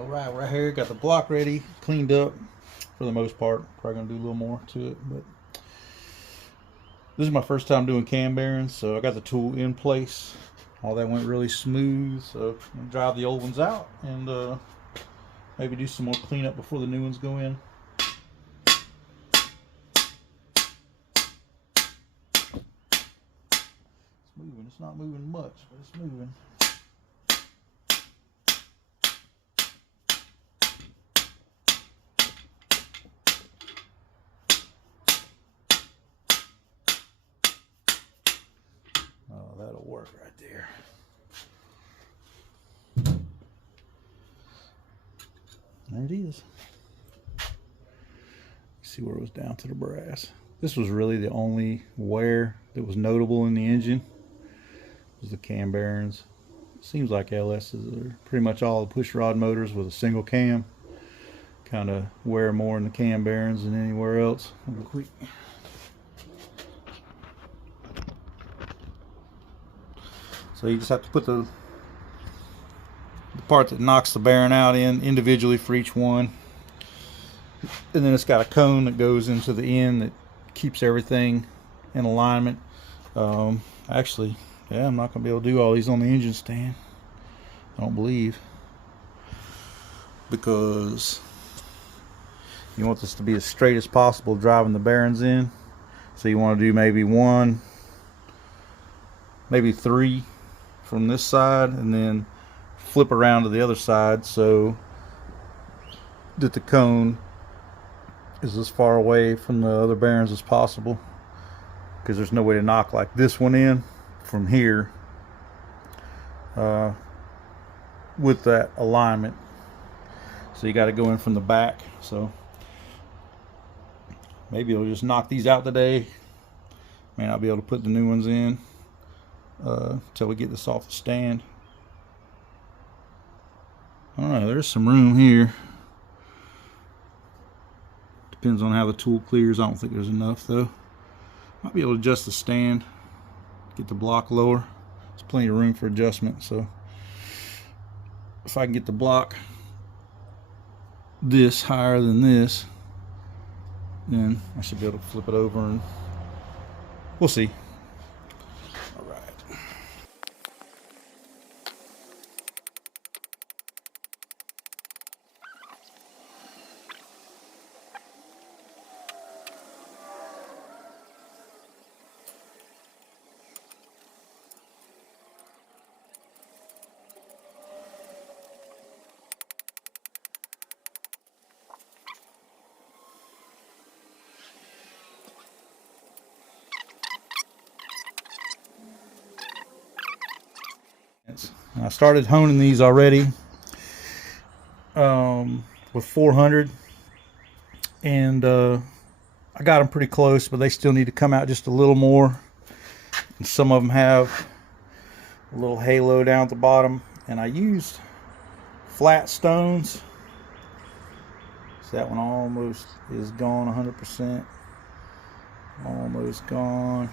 All right here, got the block ready, cleaned up for the most part. Probably gonna do a little more to it, but this is my first time doing cam bearings, so I got the tool in place. All that went really smooth, so I'm gonna drive the old ones out and maybe do some more cleanup before the new ones go in. It's moving. It's not moving much, but it's moving. Oh, that'll work right there. There it is. See where it was down to the brass. This was really the only wear that was notable in the engine. Was the cam bearings. Seems like LS's are pretty much all the push rod motors with a single cam. Kind of wear more in the cam bearings than anywhere else. Real quick. So you just have to put the part that knocks the bearing out in individually for each one, and then it's got a cone that goes into the end that keeps everything in alignment. Actually, yeah, I'm not gonna be able to do all these on the engine stand, I don't believe, because you want this to be as straight as possible driving the bearings in. So you want to do maybe one, maybe three from this side, and then flip around to the other side so that the cone is as far away from the other bearings as possible, because there's no way to knock like this one in from here with that alignment. So you got to go in from the back. So maybe it'll just knock these out today. May not be able to put the new ones in until we get this off the stand. I don't know, there's some room here. Depends on how the tool clears. I don't think there's enough though. Might be able to adjust the stand, get the block lower. There's plenty of room for adjustment, so if I can get the block this higher than this, then I should be able to flip it over, and we'll see. All right. I started honing these already with 400, and I got them pretty close, but they still need to come out just a little more. And some of them have a little halo down at the bottom, and I used flat stones. So that one almost is gone 100%. Almost gone.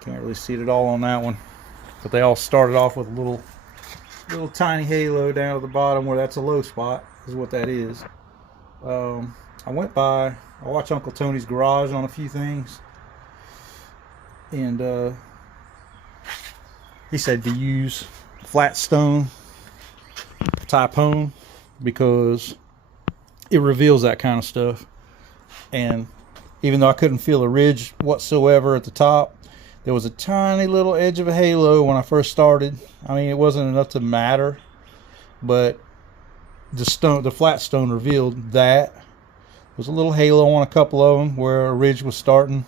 Can't really see it at all on that one. But they all started off with a little tiny halo down at the bottom where that's a low spot, is what that is. I watched Uncle Tony's garage on a few things, and he said to use flat stone type hone because it reveals that kind of stuff. And even though I couldn't feel a ridge whatsoever at the top, there was a tiny little edge of a halo when I first started. I mean, it wasn't enough to matter, but the flat stone revealed that. There was a little halo on a couple of them where a ridge was starting,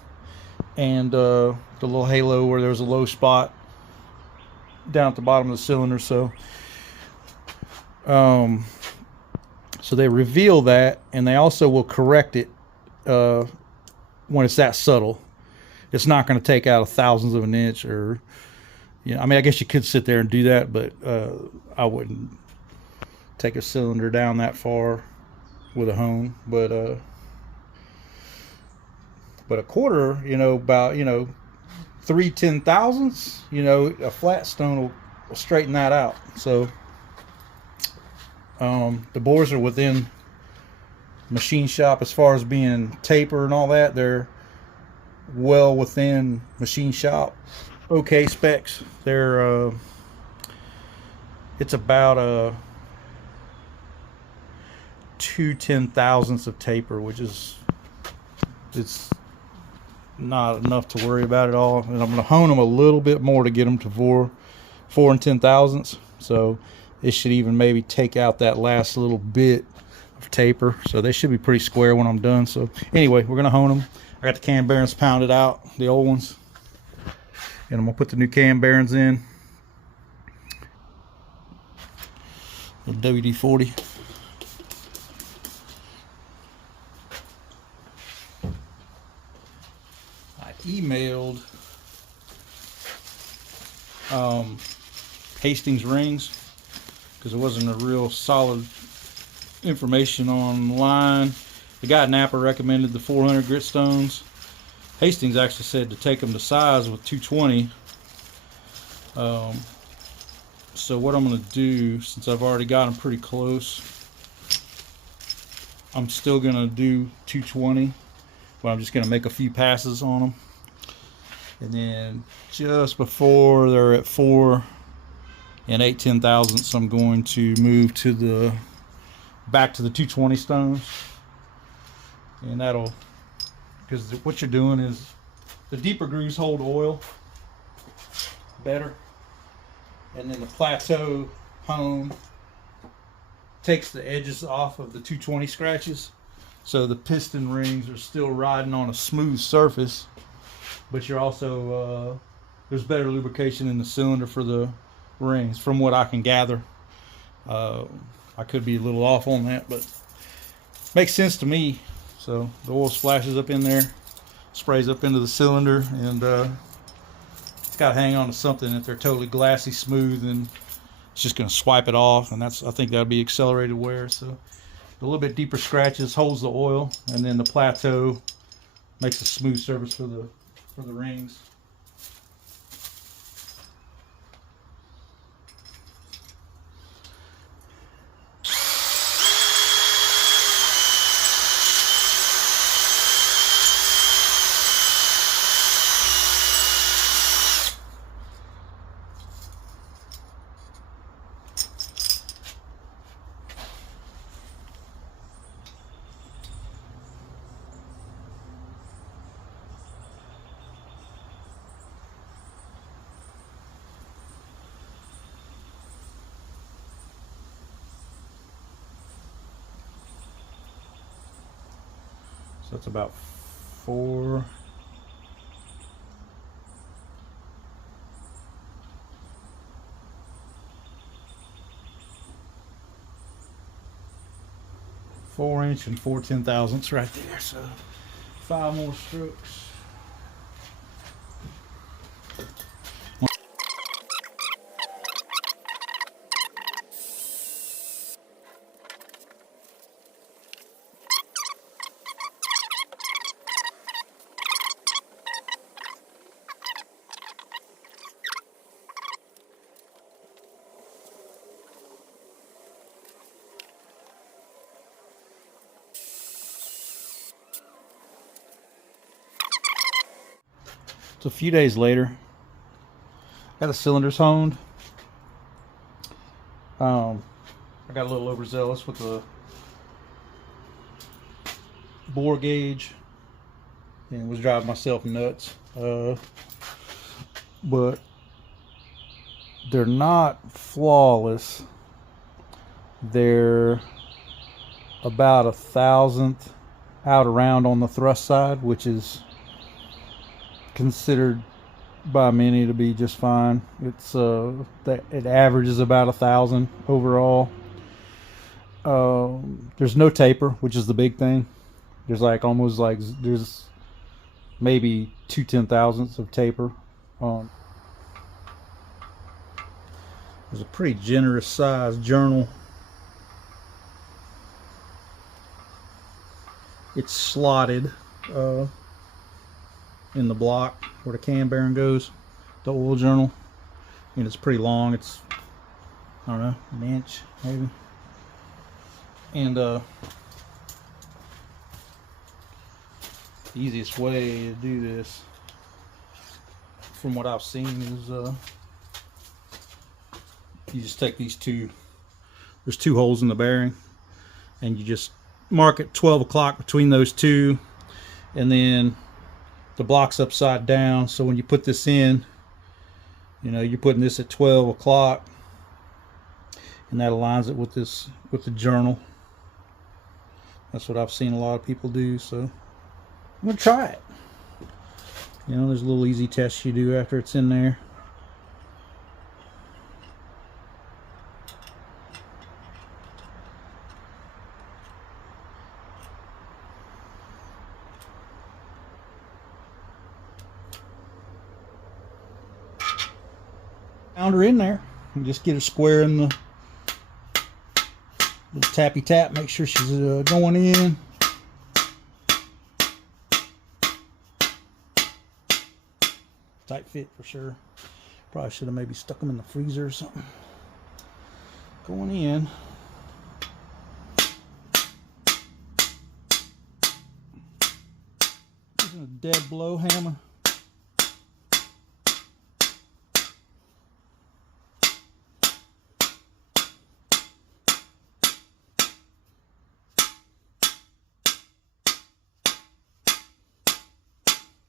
and the little halo where there was a low spot down at the bottom of the cylinder. So they reveal that, and they also will correct it when it's that subtle. It's not going to take out a thousandth of an inch, or, you know, I mean, I guess you could sit there and do that, but I wouldn't take a cylinder down that far with a hone. But a quarter, you know, about, you know, 3/10,000ths, you know, a flat stone will straighten that out. So The bores are within machine shop as far as being taper and all that. They're well within machine shop okay specs. They're it's about a 2/10,000ths of taper, which is, it's not enough to worry about at all. And I'm going to hone them a little bit more to get them to 4 10,000ths. So it should even maybe take out that last little bit of taper. So they should be pretty square when I'm done. So anyway, we're going to hone them. I got the cam bearings pounded out, the old ones, and I'm going to put the new cam bearings in. The WD-40. I emailed Hastings rings because there wasn't a real solid information online. The guy at Napa recommended the 400 grit stones. Hastings actually said to take them to size with 220. So what I'm going to do, since I've already got them pretty close, I'm still going to do 220, but I'm just going to make a few passes on them. And then just before they're at 4 8/10,000ths, I'm going to move to the back to the 220 stones. And that'll, because what you're doing is the deeper grooves hold oil better, and then the plateau hone takes the edges off of the 220 scratches, so the piston rings are still riding on a smooth surface, but you're also there's better lubrication in the cylinder for the rings, from what I can gather. I could be a little off on that, but makes sense to me. So the oil splashes up in there, sprays up into the cylinder, and it's got to hang on to something. If they're totally glassy smooth, and it's just going to swipe it off, and that's, I think that'll be accelerated wear. So a little bit deeper scratches holds the oil, and then the plateau makes a smooth surface for the rings. So it's about 4. Inch and 4 10,000ths right there. So 5 more strokes. So a few days later, got the cylinders honed. I got a little overzealous with the bore gauge and was driving myself nuts. But they're not flawless. They're about 1,000th out around on the thrust side, which is considered by many to be just fine. It's it averages about 1,000 overall. There's no taper, which is the big thing. There's like almost like there's maybe 2 10,000ths of taper. There's a pretty generous size journal. It's slotted in the block where the cam bearing goes, the oil journal, and it's pretty long. It's, I don't know, an inch maybe. And the easiest way to do this, from what I've seen, is you just take these two, there's two holes in the bearing, and you just mark it 12 o'clock between those two, and then the block's upside down, so when you put this in, you know, you're putting this at 12 o'clock, and that aligns it with this, with the journal. That's what I've seen a lot of people do, so I'm gonna try it. You know, there's a little easy test you do after it's in there. Found her in there. And just get her square in the little tappy tap. Make sure she's going in. Tight fit for sure. Probably should have maybe stuck them in the freezer or something. Going in. Using a dead blow hammer.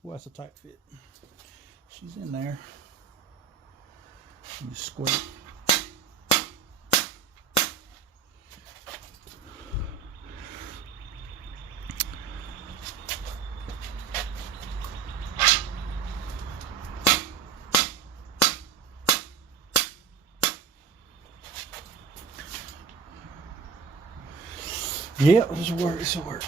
Well, that's a tight fit. She's in there. You square it. Yep, this will work. This will work.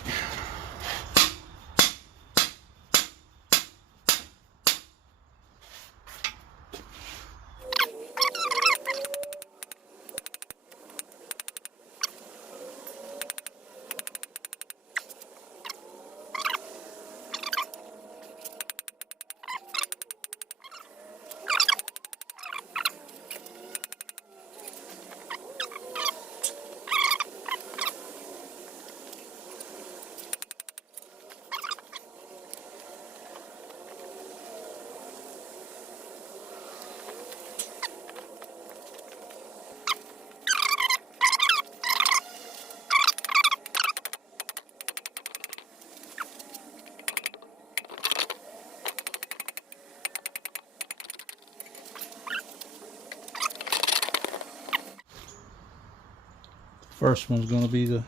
First one's going to be the,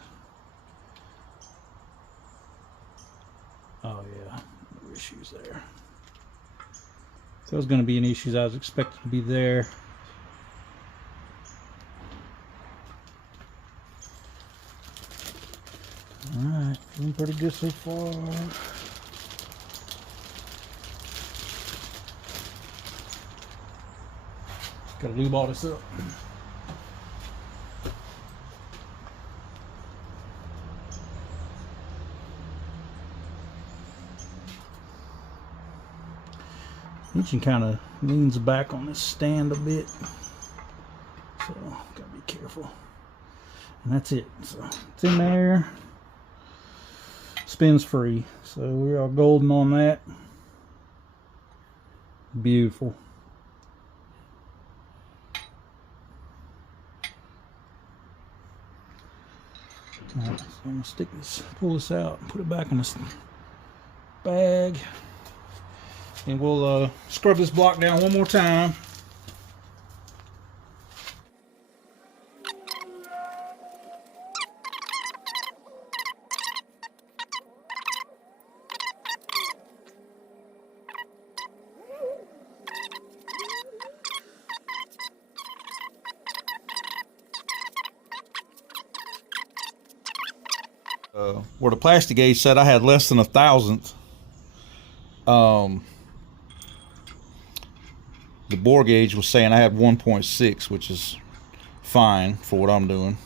oh yeah, no issues there. So it's going to be an issue. I was expecting to be there. Alright, doing pretty good so far. Gotta lube all this up. Engine kind of leans back on this stand a bit, so gotta be careful. And that's it. So it's in there. Spins free. So we are golden on that. Beautiful. Alright, so I'm gonna stick this, pull this out, and put it back in this bag. And we'll scrub this block down one more time. Where the plastic gauge said I had less than 1,000th. The bore gauge was saying I had 1.6, which is fine for what I'm doing.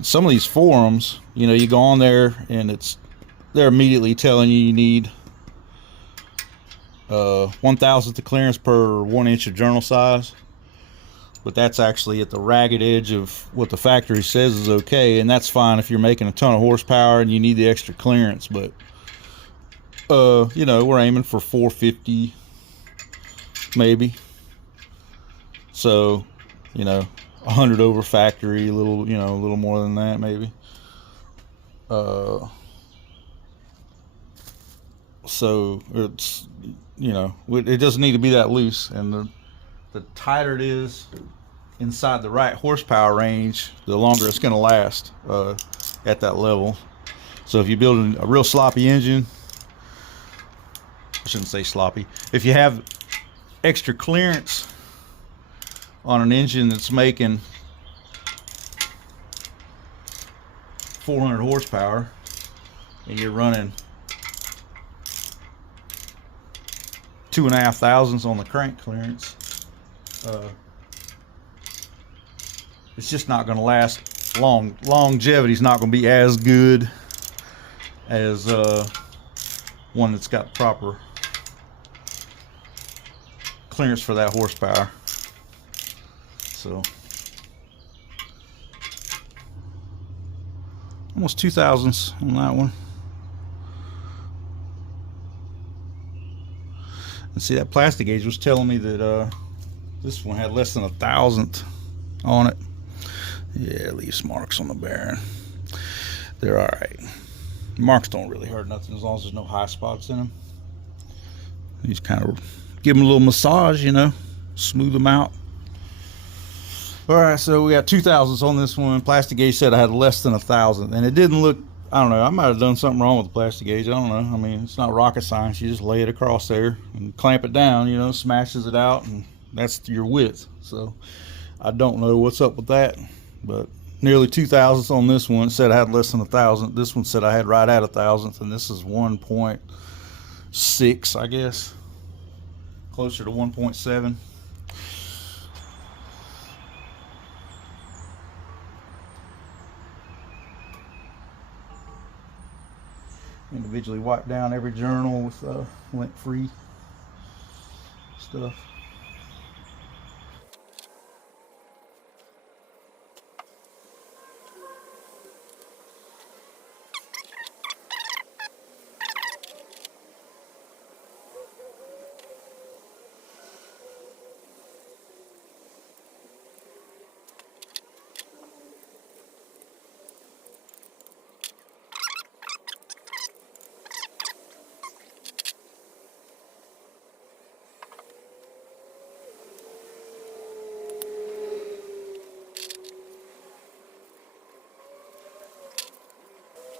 Some of these forums, you know, you go on there and they're immediately telling you need 1,000th of clearance per 1 inch of journal size. but that's actually at the ragged edge of what the factory says is okay, and that's fine if you're making a ton of horsepower and you need the extra clearance. But you know, we're aiming for 450 maybe, so you know, 100 over factory, a little, you know, a little more than that maybe. So it's, you know, it doesn't need to be that loose, and the tighter it is inside the right horsepower range, the longer it's going to last at that level. So if you build a real sloppy engine, I shouldn't say sloppy, if you have extra clearance on an engine that's making 400 horsepower and you're running 2.5 thousandths on the crank clearance, it's just not going to last long. Longevity is not going to be as good as one that's got proper clearance for that horsepower. So almost 2 thousandths on that one. And see, that plastic gauge was telling me that this one had less than 1,000th on it. Yeah, it leaves marks on the bearing. They're all right. Marks don't really hurt nothing as long as there's no high spots in them. You just kind of give them a little massage, you know, smooth them out. All right, so we got 2 thousandths on this one. Plastic gauge said I had less than 1,000th, and it didn't look, I don't know, I might have done something wrong with the plastic gauge. I don't know. I mean, it's not rocket science. You just lay it across there and clamp it down, you know, smashes it out, and that's your width. So I don't know what's up with that, but nearly 2 thousandths on this one. It said I had less than 1,000th. This one said I had right at 1,000th, and this is 1.6, I guess, closer to 1.7. Individually wipe down every journal with lint-free stuff.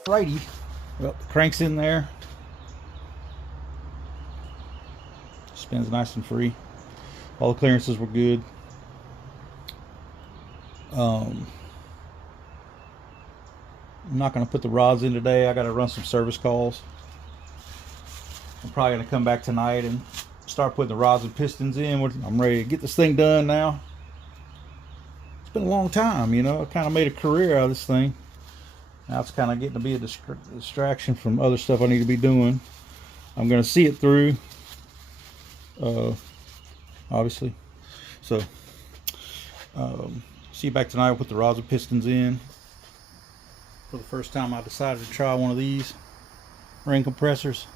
Righty. Well, the crank's in there. Spins nice and free. All the clearances were good. I'm not going to put the rods in today. I got to run some service calls. I'm probably going to come back tonight and start putting the rods and pistons in. I'm ready to get this thing done now. It's been a long time, you know. I kind of made a career out of this thing. Now it's kind of getting to be a distraction from other stuff I need to be doing. I'm going to see it through, obviously. So, see you back tonight. I'll put the rods and pistons in. For the first time, I decided to try one of these ring compressors.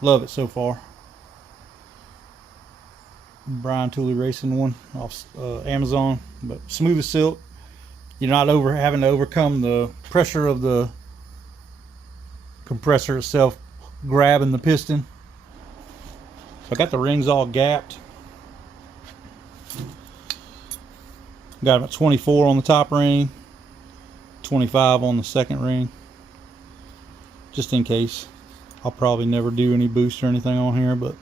Love it so far. Brian Tooley Racing one off Amazon, but smooth as silk. You're not having to overcome the pressure of the compressor itself grabbing the piston. So I got the rings all gapped. Got about 24 on the top ring, 25 on the second ring, just in case. I'll probably never do any boost or anything on here, but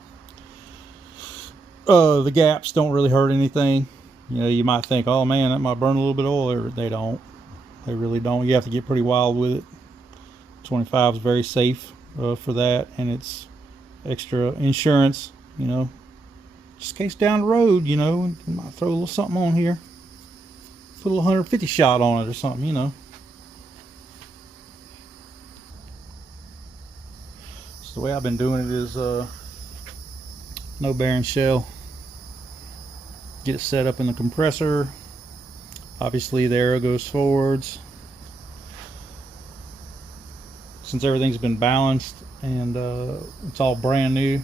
the gaps don't really hurt anything. You know, you might think, oh man, that might burn a little bit of oil. They don't. They really don't. You have to get pretty wild with it. 25 is very safe for that, and it's extra insurance, you know. Just in case down the road, you know, you might throw a little something on here. Put a little 150 shot on it or something, you know. So the way I've been doing it is no bearing shell. Get it set up in the compressor. Obviously the arrow goes forwards. Since everything's been balanced and it's all brand new,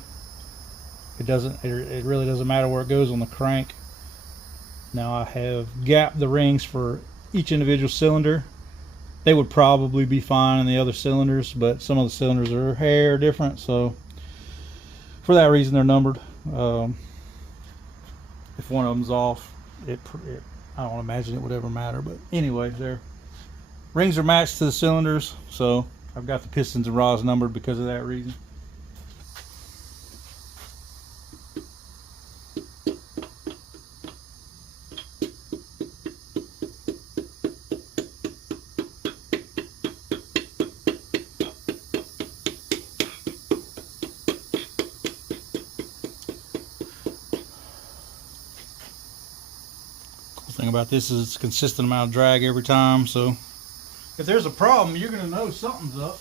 it really doesn't matter where it goes on the crank. Now I have gapped the rings for each individual cylinder. They would probably be fine in the other cylinders, but some of the cylinders are hair different, so for that reason they're numbered. If one of them's off, I don't imagine it would ever matter, but anyway, their rings are matched to the cylinders, so I've got the pistons and rods numbered because of that reason. Thing about this is it's a consistent amount of drag every time, so if there's a problem, you're gonna know something's up.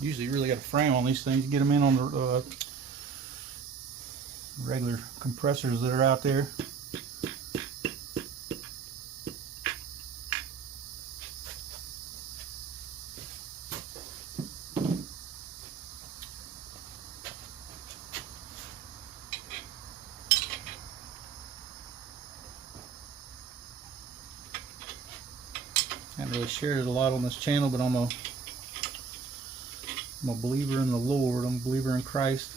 Usually you really got to frame on these things, get them in on the regular compressors that are out there. I haven't really shared it a lot on this channel, but I'm a believer in the Lord. I'm a believer in Christ.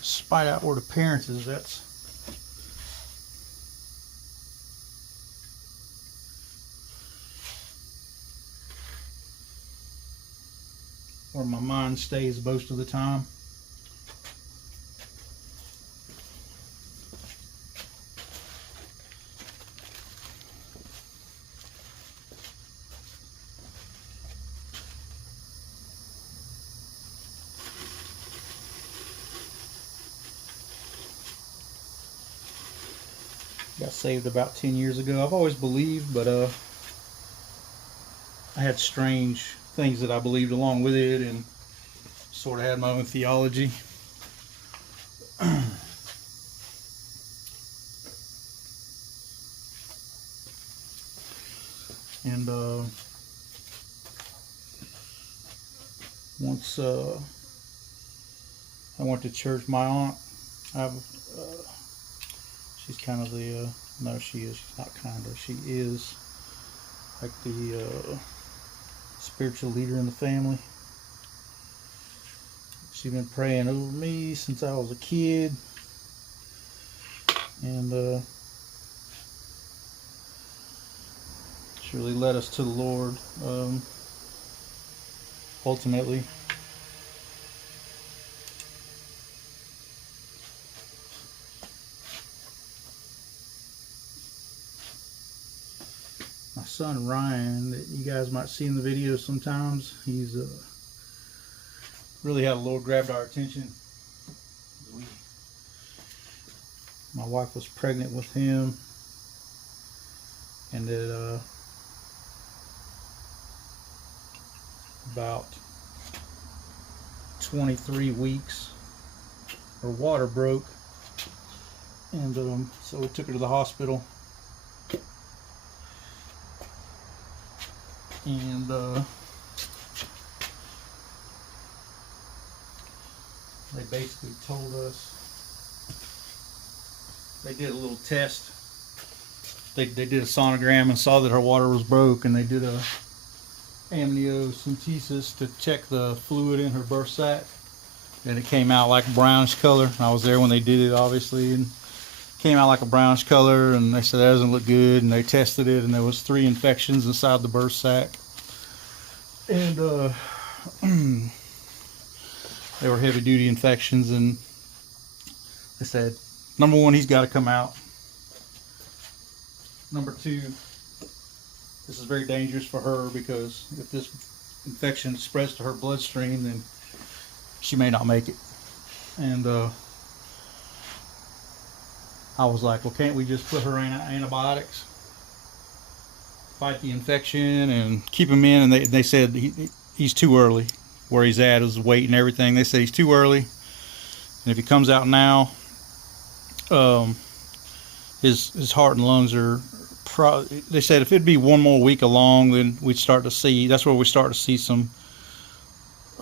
Despite outward appearances, that's where my mind stays most of the time. Got saved about 10 years ago. I've always believed, but I had strange things that I believed along with it, and sort of had my own theology. And once I went to church, my aunt, she's kind of the no, she's not kind of, she is like the spiritual leader in the family. She's been praying over me since I was a kid, and she really led us to the Lord. Ultimately, my son Ryan, that you guys might see in the videos sometimes, he's really how the Lord grabbed our attention. My wife was pregnant with him, and at about 23 weeks, her water broke, and so we took her to the hospital, and they basically told us, they did a little test. They did a sonogram and saw that her water was broke, and they did a amniocentesis to check the fluid in her birth sac, and it came out like brownish color. I was there when they did it, obviously, and it came out like a brownish color, and they said that doesn't look good, and they tested it, and there was 3 infections inside the birth sac, and they were heavy duty infections, and they said, number 1, he's got to come out. Number 2, this is very dangerous for her, because if this infection spreads to her bloodstream, then she may not make it. And I was like, well, can't we just put her in antibiotics, fight the infection, and keep him in? And they said he's too early. Where he's at, his weight and everything. They said he's too early, and if he comes out now, his heart and lungs are. They said if it'd be one more week along, then we'd start to see. That's where we start to see some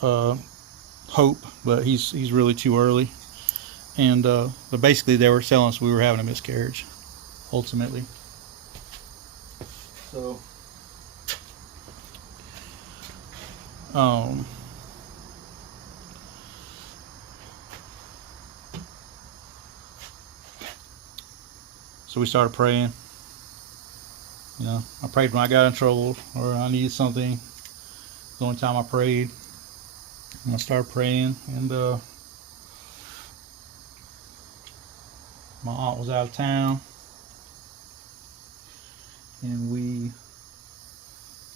hope. But he's really too early, and but basically they were telling us we were having a miscarriage, ultimately. So, so we started praying. You know, I prayed when I got in trouble or I needed something. The only time I prayed. And I started praying, and my aunt was out of town, and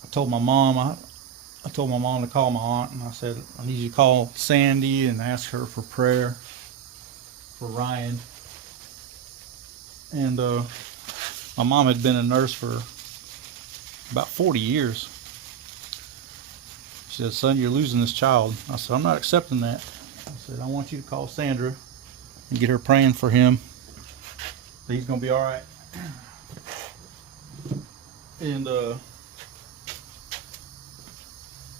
I told my mom, I told my mom to call my aunt, and I said, I need you to call Sandy and ask her for prayer for Ryan. And my mom had been a nurse for about 40 years. She said, son, you're losing this child. I said, I'm not accepting that. I said, I want you to call Sandra and get her praying for him. That he's going to be all right. And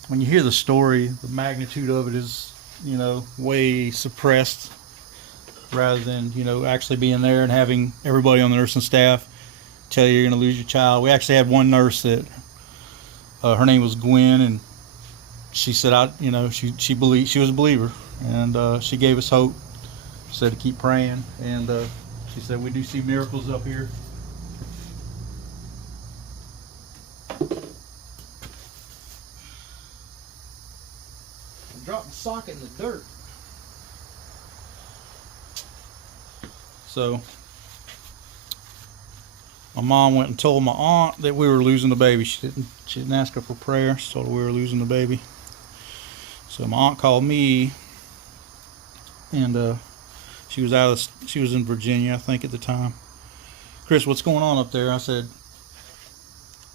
when you hear the story, the magnitude of it is, you know, way suppressed rather than, you know, actually being there and having everybody on the nursing staff tell you you're going to lose your child. We actually had one nurse that her name was Gwen, and she said, she believed, she was a believer, and she gave us hope. She said to keep praying, and she said we do see miracles up here. I dropped my sock in the dirt. So my mom went and told my aunt that we were losing the baby. She didn't ask her for prayer. She told her we were losing the baby. So my aunt called me, and she was in Virginia, I think, at the time. Chris, what's going on up there? I said,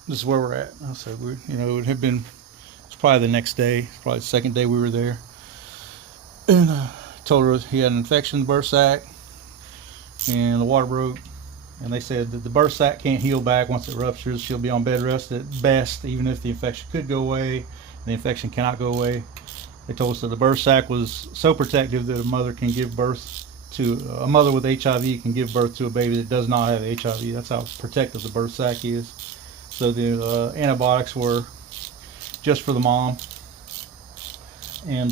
this is where we're at. I said, it had been, it's probably the next day, probably the second day we were there. And told her he had an infection in the birth sac, and the water broke. And they said that the birth sac can't heal back once it ruptures. She'll be on bed rest at best, even if the infection could go away. The infection cannot go away. They told us that the birth sac was so protective that a mother with HIV can give birth to a baby that does not have HIV. That's how protective the birth sac is. So the antibiotics were just for the mom, and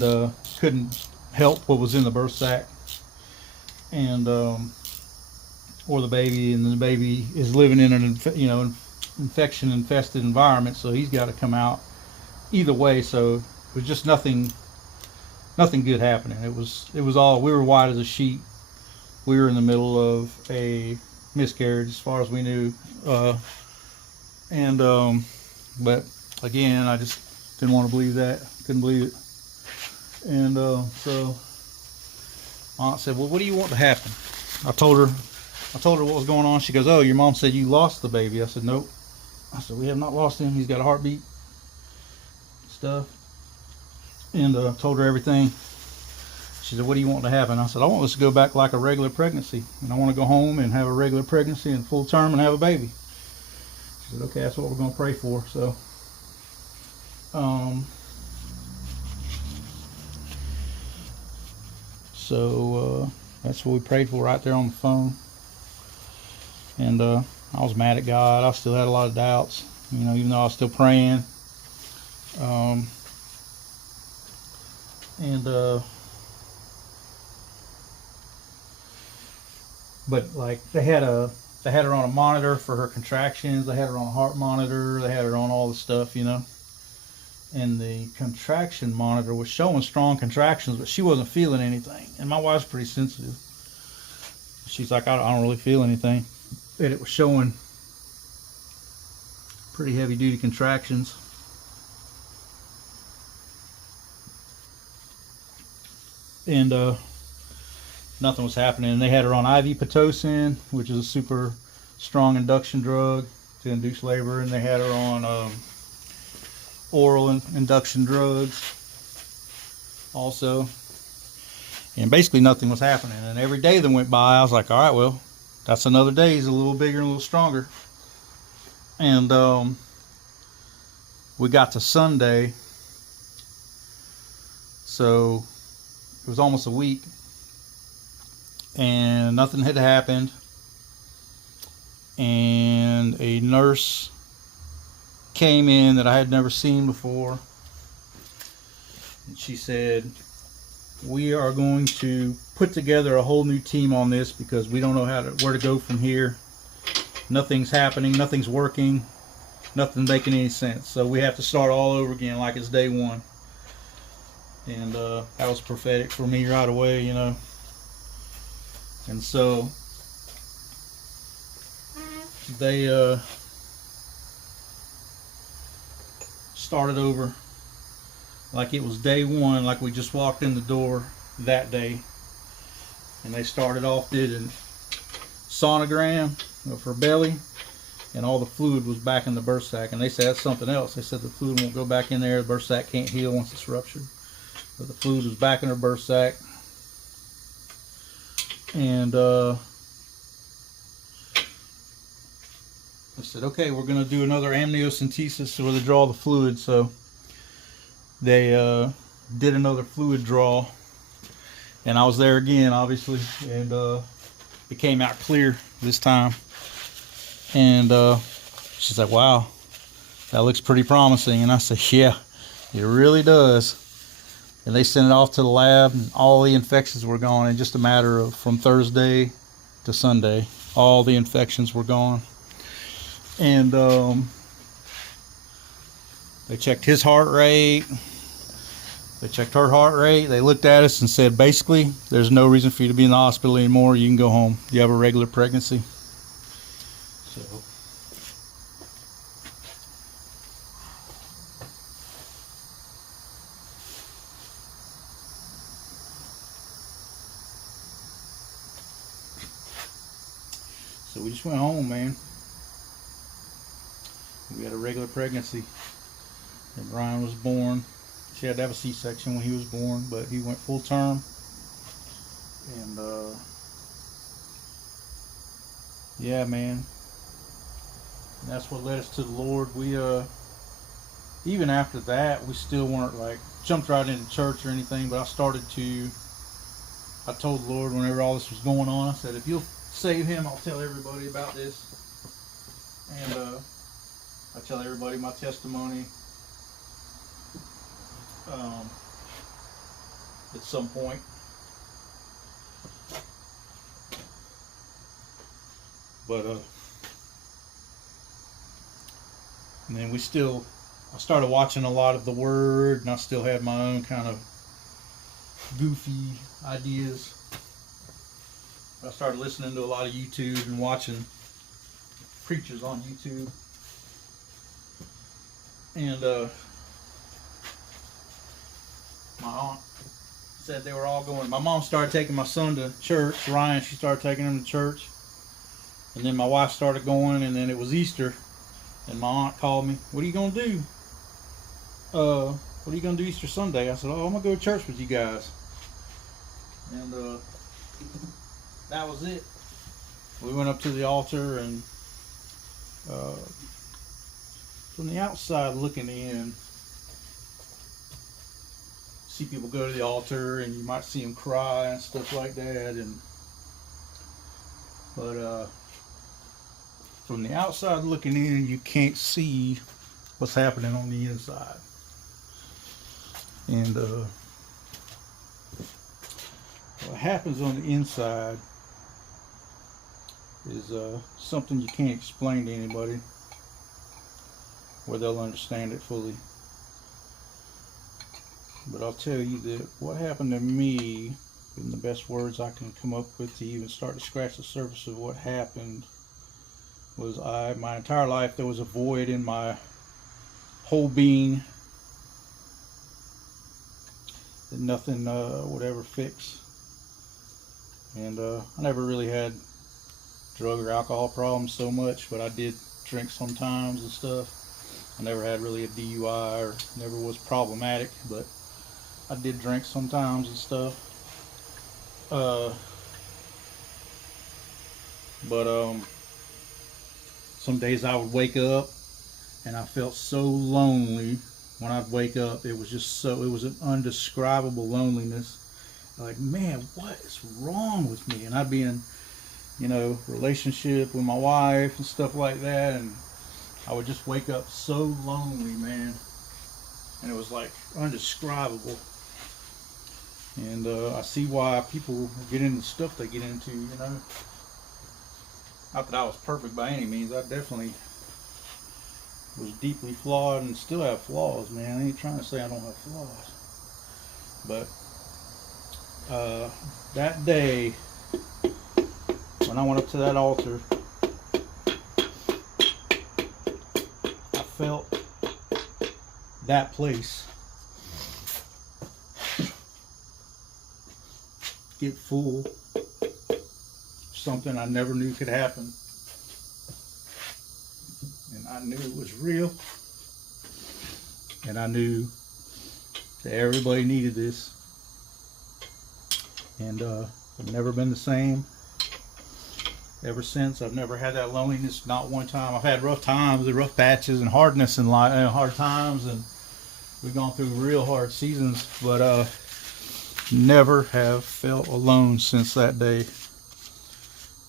couldn't help what was in the birth sac, and or the baby, and the baby is living in an infection infested environment, so he's got to come out either way. So it was just nothing good happening. It was all, we were white as a sheet. We were in the middle of a miscarriage as far as we knew, but again, I just didn't want to believe that. Couldn't believe it. And so aunt said, well, what do you want to happen? I told her what was going on. She goes, oh, your mom said you lost the baby. I said, nope. I said, we have not lost him. He's got a heartbeat, stuff. And told her everything. She said, what do you want to happen? I said, I want this to go back like a regular pregnancy, and I want to go home and have a regular pregnancy and full term and have a baby. She said, okay, that's what we're going to pray for. So that's what we prayed for right there on the phone. And I was mad at God. I still had a lot of doubts, even though I was still praying. But like they had her on a monitor for her contractions. They had her on a heart monitor. They had her on all the stuff, And the contraction monitor was showing strong contractions, but she wasn't feeling anything. And my wife's pretty sensitive. She's like, I don't really feel anything. And it was showing pretty heavy duty contractions. And nothing was happening. And they had her on IV Pitocin, which is a super strong induction drug to induce labor, and they had her on oral induction drugs also. And basically nothing was happening. And every day that went by, I was like, all right, well, that's another day. He's a little bigger and a little stronger. And we got to Sunday, so it was almost a week, and nothing had happened. And a nurse came in that I had never seen before, and she said, we are going to put together a whole new team on this because we don't know where to go from here. Nothing's happening, nothing's working, nothing's making any sense, so we have to start all over again like it's day one. And that was prophetic for me right away, you know. And so they started over like it was day one, like we just walked in the door that day. And they started off, did a sonogram of her belly, and all the fluid was back in the birth sac. And they said that's something else. They said the fluid won't go back in there. The birth sac can't heal once it's ruptured. But the fluid was back in her birth sac. And I said, okay, we're going to do another amniocentesis where they draw the fluid. So they did another fluid draw. And I was there again, obviously. And it came out clear this time. And she's like, wow, that looks pretty promising. And I said, yeah, it really does. And they sent it off to the lab, and all the infections were gone in just a matter of from Thursday to Sunday. All the infections were gone. And they checked his heart rate. They checked her heart rate. They looked at us and said, basically, there's no reason for you to be in the hospital anymore. You can go home. You have a regular pregnancy. So we just went home, man. We had a regular pregnancy. And Ryan was born. She had to have a C-section when he was born, but he went full term. And yeah, man. And that's what led us to the Lord. We even after that, we still weren't like jumped right into church or anything, but I told the Lord whenever all this was going on, I said, if you'll save him, I'll tell everybody about this. And I tell everybody my testimony at some point. But and then I started watching a lot of the Word, and I still had my own kind of goofy ideas. I started listening to a lot of YouTube and watching preachers on YouTube. And my aunt said they were all going. My mom started taking my son to church. Ryan, she started taking him to church. And then my wife started going, and then it was Easter. And my aunt called me, what are you going to do? What are you going to do Easter Sunday? I said, oh, I'm going to go to church with you guys. And that was it. We went up to the altar, and from the outside looking in, see people go to the altar, and you might see them cry and stuff like that. But from the outside looking in, you can't see what's happening on the inside. And what happens on the inside is something you can't explain to anybody where they'll understand it fully. But I'll tell you that what happened to me, in the best words I can come up with to even start to scratch the surface of what happened, was my entire life there was a void in my whole being that nothing would ever fix. And I never really had drug or alcohol problems so much, but I did drink sometimes and stuff. I never had really a DUI or never was problematic, but I did drink sometimes and stuff. But some days I would wake up and I felt so lonely. When I'd wake up, it was an undescribable loneliness. Like, man, what is wrong with me? And I'd be in, relationship with my wife and stuff like that, and I would just wake up so lonely, man. And it was like undescribable. And I see why people get into stuff they get into, Not that I was perfect by any means. I definitely was deeply flawed and still have flaws, man. I ain't trying to say I don't have flaws. But that day, when I went up to that altar, I felt that place get full of something I never knew could happen. And I knew it was real. And I knew that everybody needed this. And I've never been the same ever since. I've never had that loneliness, not one time. I've had rough times and rough patches and hardness in life, and hard times, and we've gone through real hard seasons, but never have felt alone since that day.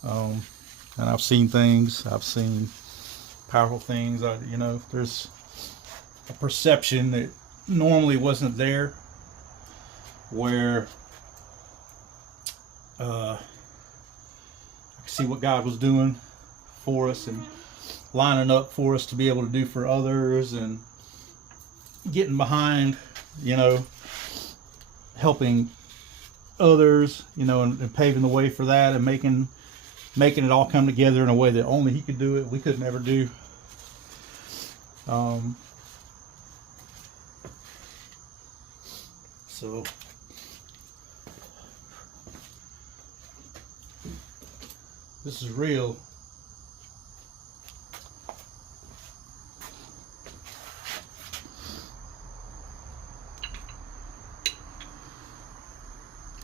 And I've seen things. I've seen powerful things. There's a perception that normally wasn't there, where I could see what God was doing for us and lining up for us to be able to do for others, and getting behind, helping others, and paving the way for that, and making it all come together in a way that only He could do it. We could never do. So this is real.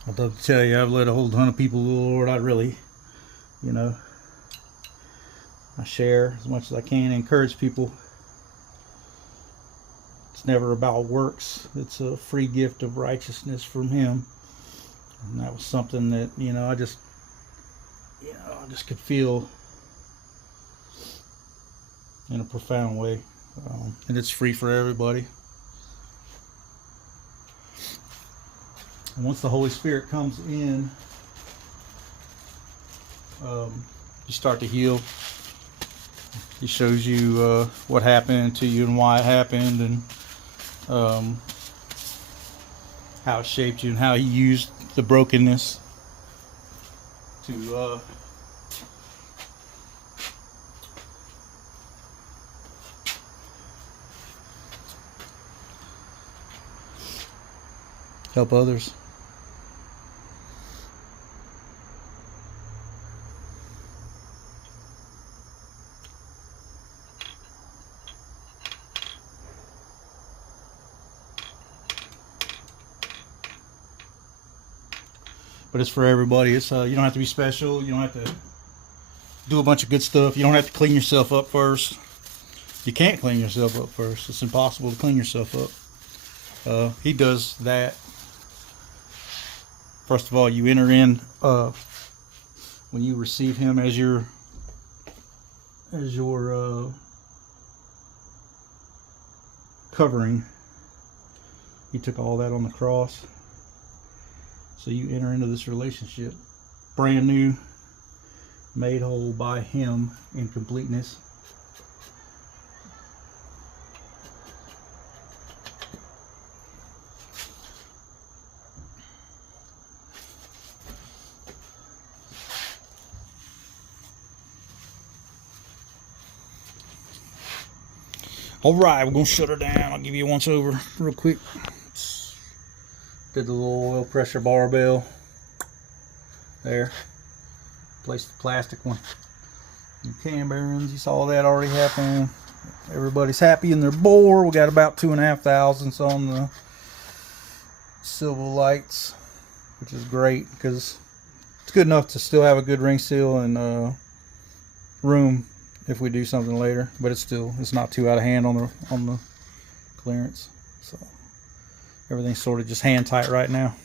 I'd love to tell you I've led a whole ton of people to the Lord. I really, I share as much as I can, encourage people. It's never about works. It's a free gift of righteousness from Him. And that was something that, I just could feel in a profound way. And it's free for everybody. And once the Holy Spirit comes in, you start to heal. He shows you what happened to you and why it happened, and how it shaped you, and how He used the brokenness to help others. But it's for everybody. It's you don't have to be special. You don't have to do a bunch of good stuff. You don't have to clean yourself up first. You can't clean yourself up first. It's impossible to clean yourself up. He does that. First of all, you enter in when you receive Him as your covering. He took all that on the cross. So you enter into this relationship brand new, made whole by Him in completeness. All right, we're gonna shut her down. I'll give you a once over real quick. Did the little oil pressure barbell. there. Replaced the plastic one. New cam bearings, you saw that already happen. Everybody's happy in their bore. We got about 2,500 on the silver lights, which is great because it's good enough to still have a good ring seal and room if we do something later. But it's not too out of hand on the clearance. So everything's sort of just hand tight right now.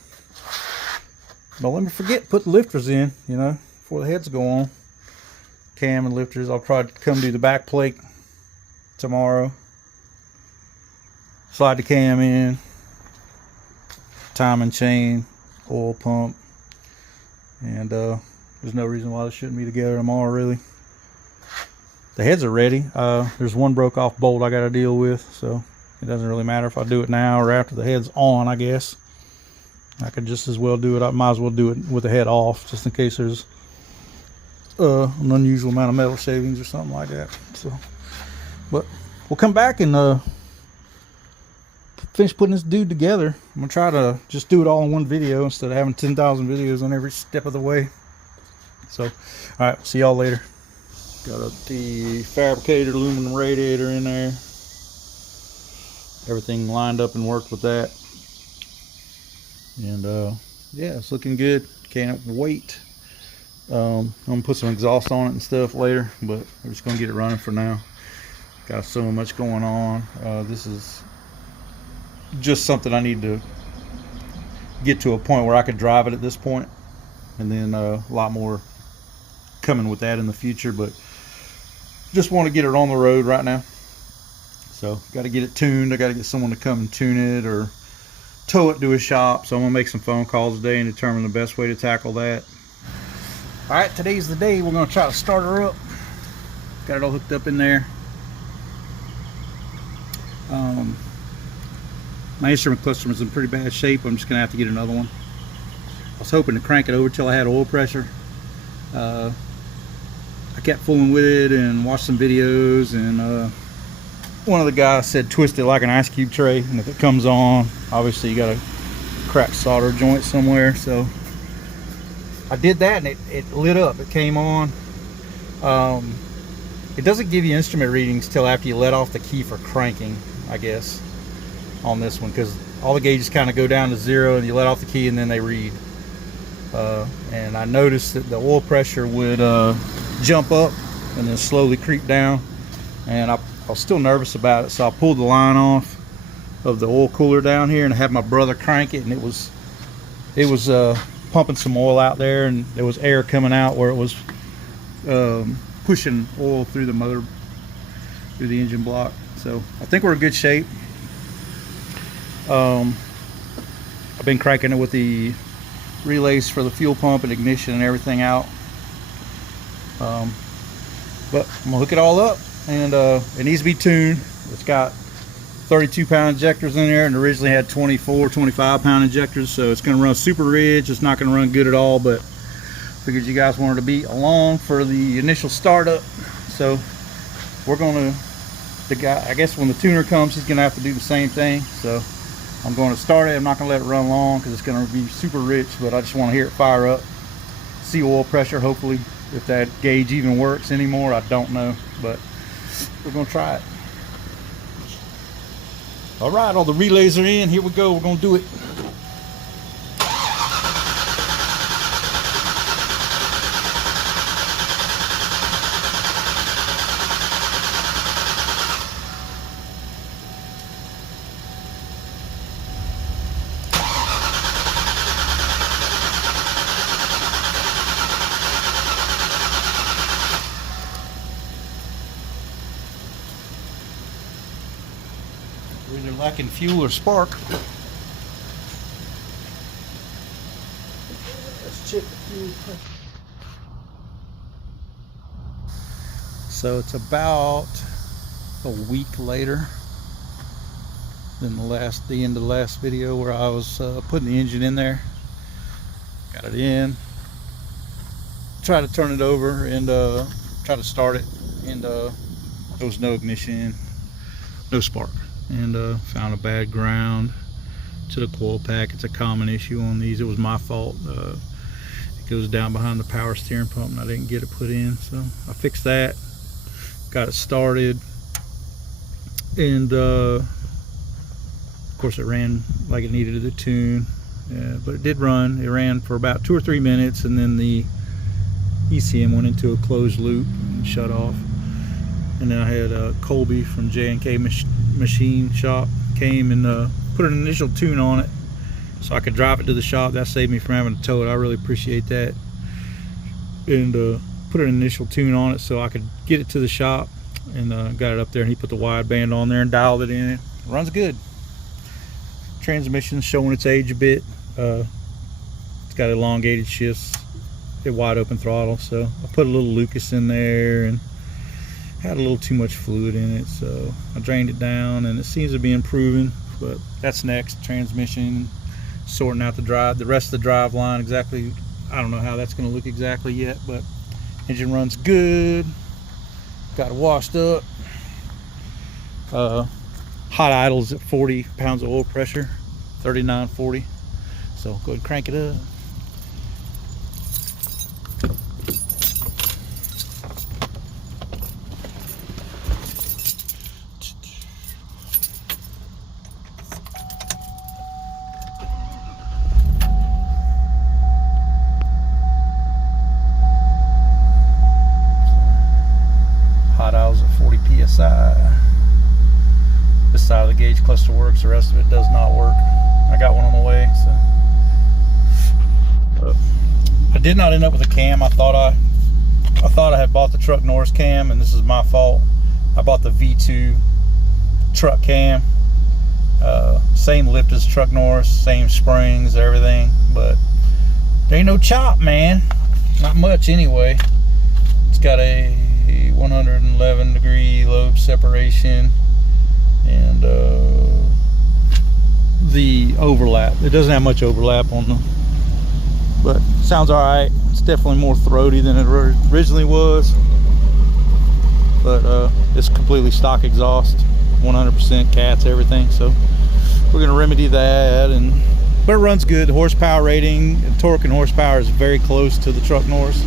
But let me forget, put the lifters in, you know, before the heads go on. Cam and lifters. I'll probably come do the back plate tomorrow. Slide the cam in, timing chain, oil pump, and there's no reason why this shouldn't be together tomorrow, really. The heads are ready. There's one broke off bolt I got to deal with, so it doesn't really matter if I do it now or after the head's on, I guess. I could just as well do it. I might as well do it with the head off, just in case there's an unusual amount of metal shavings or something like that. So, but we'll come back and finish putting this dude together. I'm gonna try to just do it all in one video instead of having 10,000 videos on every step of the way. So, all right, see y'all later. Got the fabricated aluminum radiator in there. Everything lined up and worked with that. And yeah, it's looking good. Can't wait. I'm gonna put some exhaust on it and stuff later, but we're just gonna get it running for now. Got so much going on. This is just something I need to get to a point where I could drive it at this point, and then a lot more coming with that in the future, but just want to get it on the road right now. So got to get it tuned. I got to get someone to come and tune it or tow it to a shop. So I'm gonna make some phone calls today and determine the best way to tackle that. All right, today's the day. We're gonna try to start her up. Got it all hooked up in there. My instrument cluster is in pretty bad shape. I'm just gonna have to get another one. I was hoping to crank it over till I had oil pressure. I kept fooling with it and watched some videos, and one of the guys said twist it like an ice cube tray, and if it comes on, obviously you got a cracked solder joint somewhere. So I did that, and it lit up. It came on. It doesn't give you instrument readings till after you let off the key for cranking, I guess, on this one, because all the gauges kind of go down to 0 and you let off the key and then they read. And I noticed that the oil pressure would jump up and then slowly creep down, and I was still nervous about it, so I pulled the line off of the oil cooler down here and I had my brother crank it, and it was pumping some oil out there, and there was air coming out where it was pushing oil through the motor, through the engine block. So I think we're in good shape. I've been cranking it with the relays for the fuel pump and ignition and everything out. But I'm gonna hook it all up, and it needs to be tuned. It's got 32-pound injectors in there, and originally had 25-pound injectors, so it's gonna run super ridge. It's not gonna run good at all, but figured you guys wanted to be along for the initial startup. So we're gonna, the guy, I guess when the tuner comes, he's gonna have to do the same thing. So I'm going to start it. I'm not going to let it run long because it's going to be super rich, but I just want to hear it fire up, see oil pressure. Hopefully, if that gauge even works anymore, I don't know, but we're going to try it. All right, all the relays are in. Here we go. We're going to do it. We're either lacking fuel or spark. Let's check the fuel pressure. So it's about a week later than the end of the last video where I was putting the engine in there. Got it in. Try to turn it over and try to start it, and there was no ignition, no spark. And found a bad ground to the coil pack. It's a common issue on these. It was my fault. It goes down behind the power steering pump, and I didn't get it put in, so I fixed that, got it started, and of course it ran like it needed to tune, but it did run. It ran for about 2 or 3 minutes, and then the ECM went into a closed loop and shut off. And then I had Colby from J&K Machine Shop came and put an initial tune on it so I could drive it to the shop. That saved me from having to tow it. I really appreciate that. And put an initial tune on it so I could get it to the shop, and got it up there, and he put the wideband on there and dialed it in. It runs good. Transmission's showing its age a bit. It's got elongated shifts, a wide open throttle, so I put a little Lucas in there and had a little too much fluid in it, so I drained it down, and it seems to be improving. But that's next. Transmission, sorting out the drive, the rest of the drive line. Exactly, I don't know how that's going to look exactly yet, but engine runs good. Got it washed up. Hot idle's at 40 pounds of oil pressure, 3940. So go ahead and crank it up. Hot idle's at 40 psi. This side of the gauge cluster works, the rest of it does not work. I got one on the way, so I did not end up with a cam. I thought I had bought the Truck Norris cam, and this is my fault. I bought the V2 truck cam, same lift as Truck Norris, same springs, everything, but there ain't no chop, man. Not much anyway. It's got a 111 degree lobe separation, and the overlap, it doesn't have much overlap on them, but sounds all right. It's definitely more throaty than it originally was, but it's completely stock exhaust, 100% cats, everything. So we're gonna remedy that, but it runs good. The horsepower rating and torque and horsepower is very close to the Truck Norris.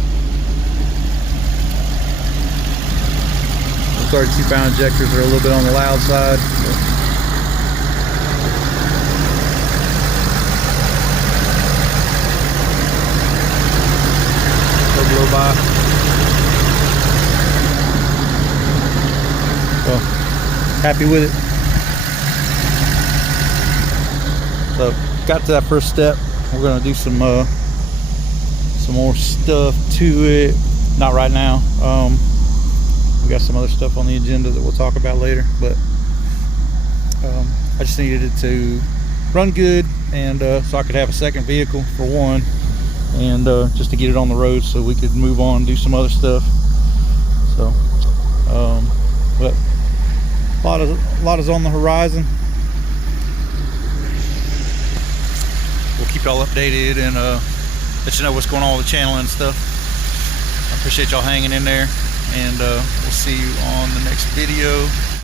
32-pound injectors are a little bit on the loud side. Blow by. So happy with it. So got to that first step. We're gonna do some more stuff to it. Not right now. We got some other stuff on the agenda that we'll talk about later, but I just needed it to run good, and so I could have a second vehicle for one, and just to get it on the road so we could move on and do some other stuff. So but a lot is on the horizon. We'll keep y'all updated and let you know what's going on with the channel and stuff. I appreciate y'all hanging in there, and we'll see you on the next video.